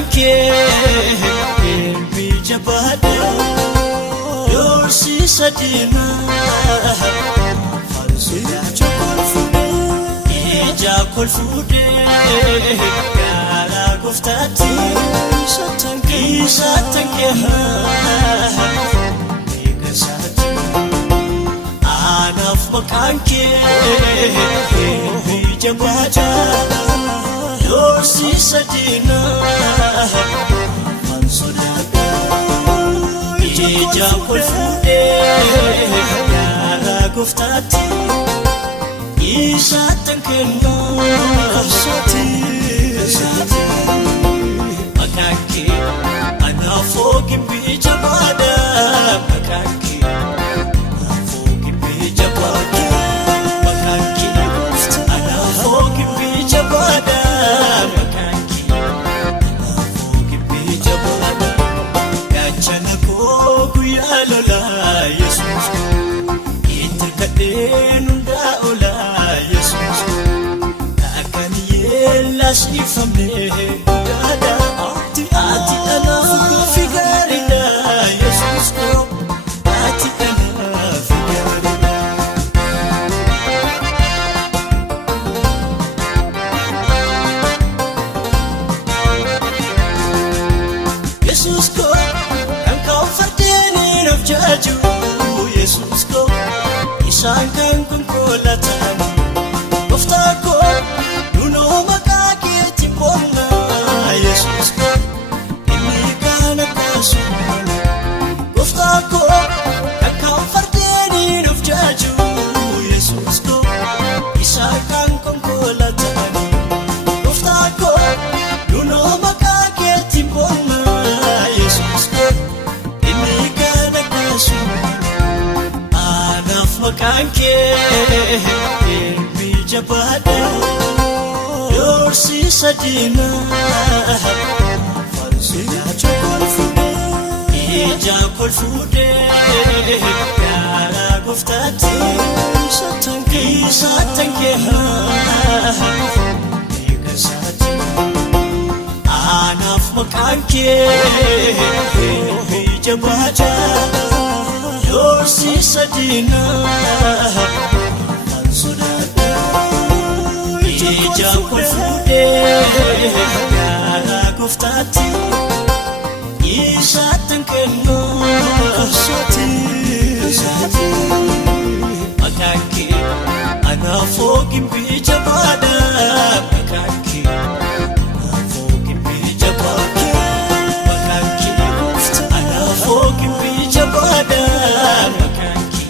makanke bijabada yorsi sadina falsuya chokolfude ija kolfude gara goftati satanke megasati anaf makanke bijabada yorsi sadina falsuya ija kolfude gara goftati satanke megasati makanke anafogi bijabada makanke anafogi bijabada makanke anafogi bijabada makanke anafogi bijabada yachana ko guyalola yesus itakadenu ola yesus akan yelas ifamne gada ati ana figarina yesus ko ati ana figarina yesus ko kan kau fardeni nafjaju yesus ko isankan kun kolatan goftako nuno makake tipona yesus ko imikana kasuna goftako akam fardeni nafjaju yesus ko isankan kun kolatan goftako nuno makake tipona yesus ko imikana kasuna makanke bijabada yorsi sadina falsuya chokolfude ija kolfude gara goftati satanke megasati anaf makanke bijabada yorsi sadina falsuya ija kolfude gara goftati satanke megasati makanke anafogi bijabada makanke anafogi bijabada makanke anafogi bijabada makanke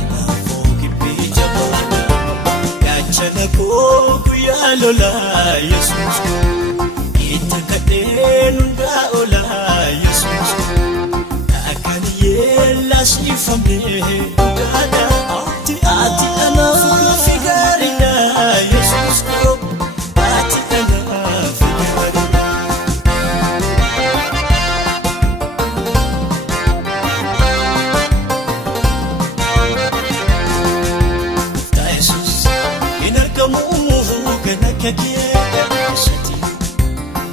anafogi bijabada yachana ko guyalola yesus itakadenu ola yesus akan yelas ifamne gada ati ana figarina yesus ko ati ana figarina Jesus inarkamu ganakake sati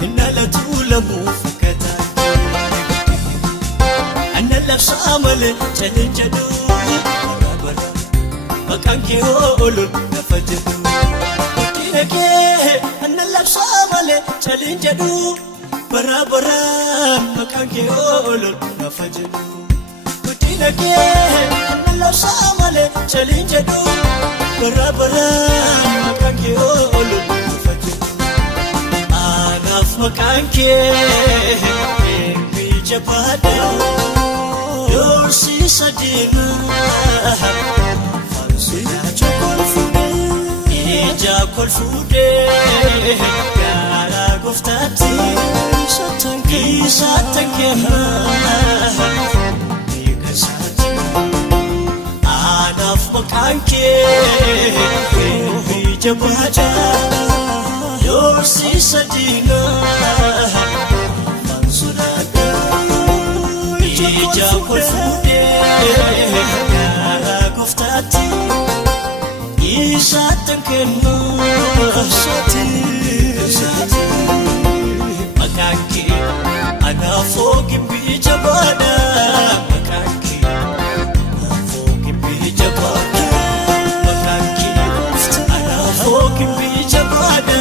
inala tulamu fakata anala samale chalinjadu bara makanke olul nafajadu kinake anala samale chalinjadu bara makanke olul nafajadu kinake anala samale chalinjadu bara makanke olul nafajadu anaf makanke bijabada yorsi sadina falsuya chokolfude ija kolfude gara goftati satanke megasati anaf makanke bijabada yorsi sadina falsuya ija kolfude gara goftati satanke megasati makanke anaafoo gimbii jabaadha maqaan kee anaafoo gimbii jabaadha maqaan kee anaafoo gimbii jabaadha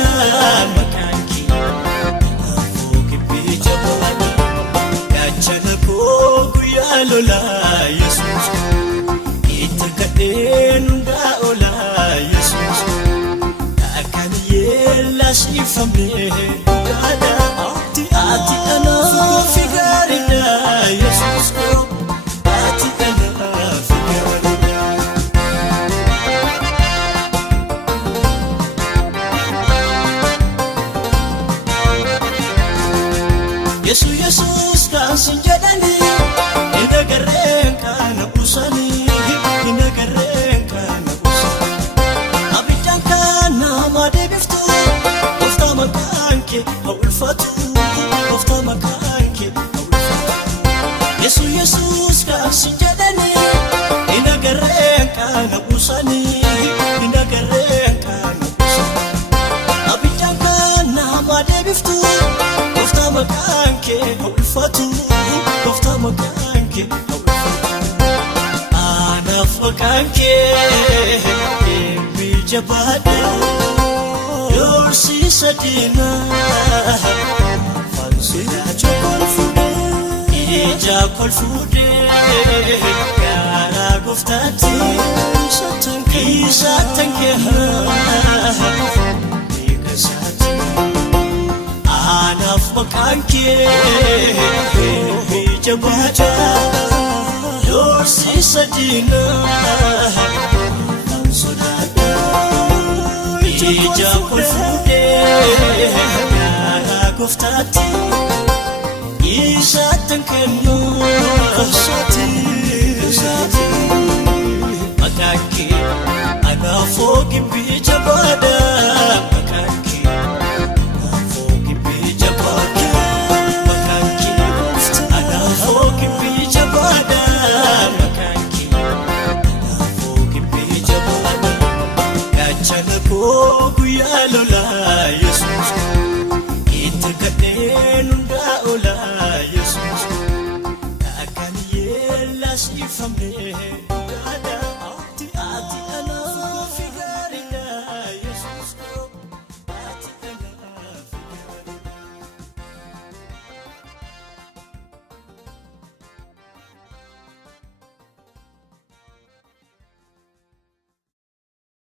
maqaan kee anaafoo gimbii jabaadha gaachana koo guyyaa lolaa Yesuus itti kadheen hundaa oolaa Yesuus akkan yeellaa siifamee dhugaadha ati anaaf gaariidha Yesuus koo ati anaaf gaariidha Yesuus kan sin jedhani hin agarreen kana busanii hin agarreen kana busanii abiddaan kana madeebiftu gooftaa maqaan kee haa ulfaatu gooftaa maqaan kee haa ulfaatu Yesuus kan sin jedhani hin agarreen kana busanii hin agarreen kana busanii abiddaan kana madeebiftu gooftaa maqaan kee haa ulfaatu gooftaa maqaan kee haa ulfaatu anaaf maqaan kee gimbii jabaadha doorsiisa diinaa fansiidhaa kolfuudhee ija kolfuudhee garaa gooftaatti isaattan kee beekasaatti anaaf maqaan kee gimbii jabaadha doorsiisa diinaa fansiidhaa ija kolfuudhee garaa gooftaatti isaattan kennu qabsaatti maqaan kee anaafoo gimbii jabaadha maqaan kee anaafoo gimbii jabaadha maqaan kee anaafoo gimbii jabaadha maqaan kee anaafoo gimbii jabaadha gaachana koo guyyaa lolaa Yesuus itti kadheen hundaa oolaa Yesuus akkan yeellaa siifamee